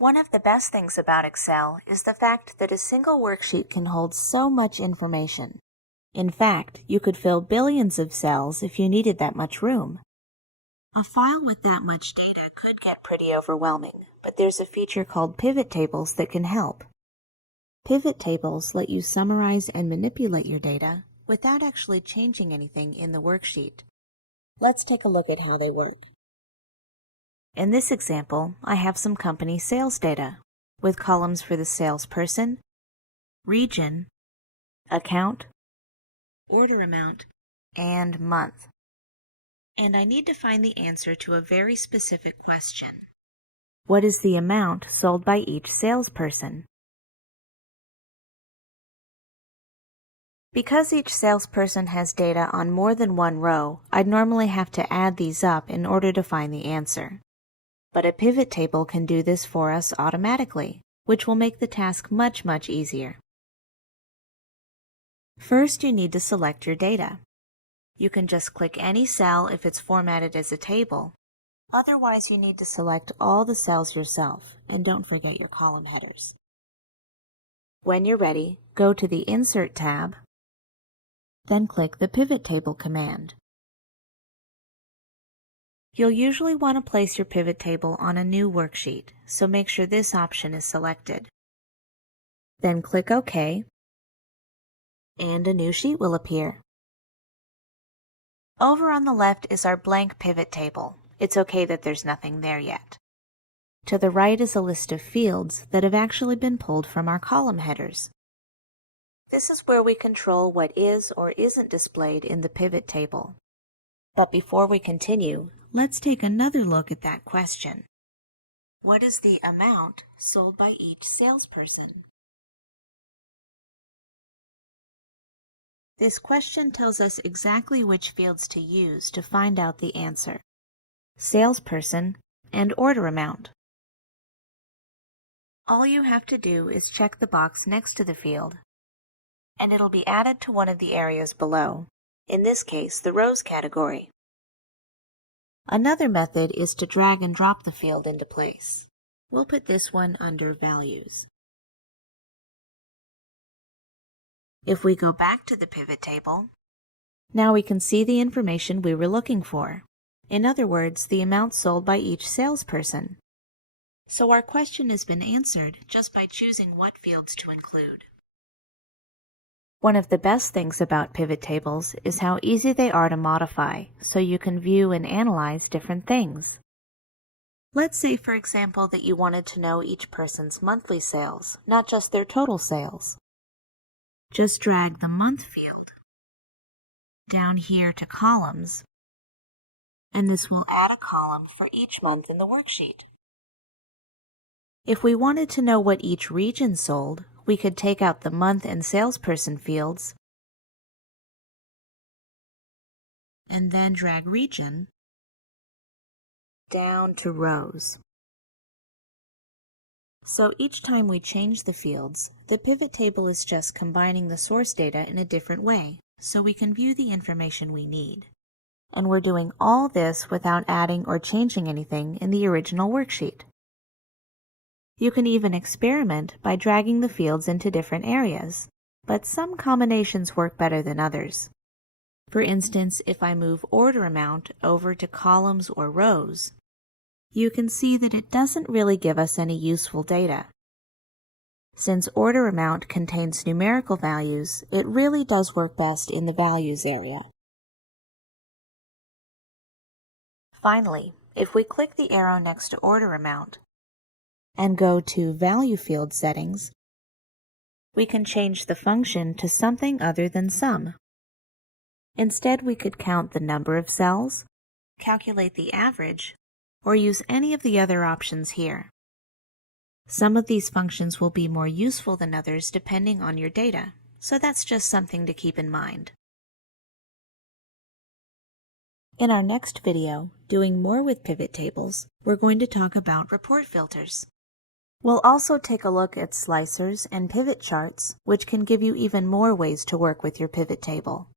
One of the best things about Excel is the fact that a single worksheet can hold so much information. In fact, you could fill billions of cells if you needed that much room. A file with that much data could get pretty overwhelming, but there's a feature called PivotTables that can help. PivotTables let you summarize and manipulate your data without actually changing anything in the worksheet. Let's take a look at how they work. In this example, I have some company sales data with columns for the salesperson, region, account, order amount, and month. And I need to find the answer to a very specific question. What is the amount sold by each salesperson? Because each salesperson has data on more than one row, I'd normally have to add these up in order to find the answer. But a pivot table can do this for us automatically, which will make the task much easier. First, you need to select your data. You can just click any cell if it's formatted as a table. Otherwise, you need to select all the cells yourself, and don't forget your column headers. When you're ready, go to the Insert tab, then click the Pivot Table command. You'll usually want to place your pivot table on a new worksheet, so make sure this option is selected. Then click OK, and a new sheet will appear. Over on the left is our blank pivot table. It's okay that there's nothing there yet. To the right is a list of fields that have actually been pulled from our column headers. This is where we control what is or isn't displayed in the pivot table. But before we continue, let's take another look at that question. What is the amount sold by each salesperson? This question tells us exactly which fields to use to find out the answer: salesperson and order amount. All you have to do is check the box next to the field, and it'll be added to one of the areas below, in this case the rows category. Another method is to drag and drop the field into place. We'll put this one under Values. If we go back to the pivot table, now we can see the information we were looking for. In other words, the amount sold by each salesperson. So our question has been answered just by choosing what fields to include. One of the best things about pivot tables is how easy they are to modify, so you can view and analyze different things. Let's say, for example, that you wanted to know each person's monthly sales, not just their total sales. Just drag the month field down here to columns, and this will add a column for each month in the worksheet. If we wanted to know what each region sold, we could take out the month and salesperson fields and then drag region down to rows. So each time we change the fields, the pivot table is just combining the source data in a different way, so we can view the information we need. And we're doing all this without adding or changing anything in the original worksheet. You can even experiment by dragging the fields into different areas, but some combinations work better than others. For instance, if I move order amount over to columns or rows, you can see that it doesn't really give us any useful data. Since order amount contains numerical values, it really does work best in the values area. Finally, if we click the arrow next to order amount and go to Value Field Settings, we can change the function to something other than sum. Instead, we could count the number of cells, calculate the average, or use any of the other options here. Some of these functions will be more useful than others depending on your data, so that's just something to keep in mind. In our next video, doing more with pivot tables, we're going to talk about report filters. We'll also take a look at slicers and pivot charts, which can give you even more ways to work with your pivot table.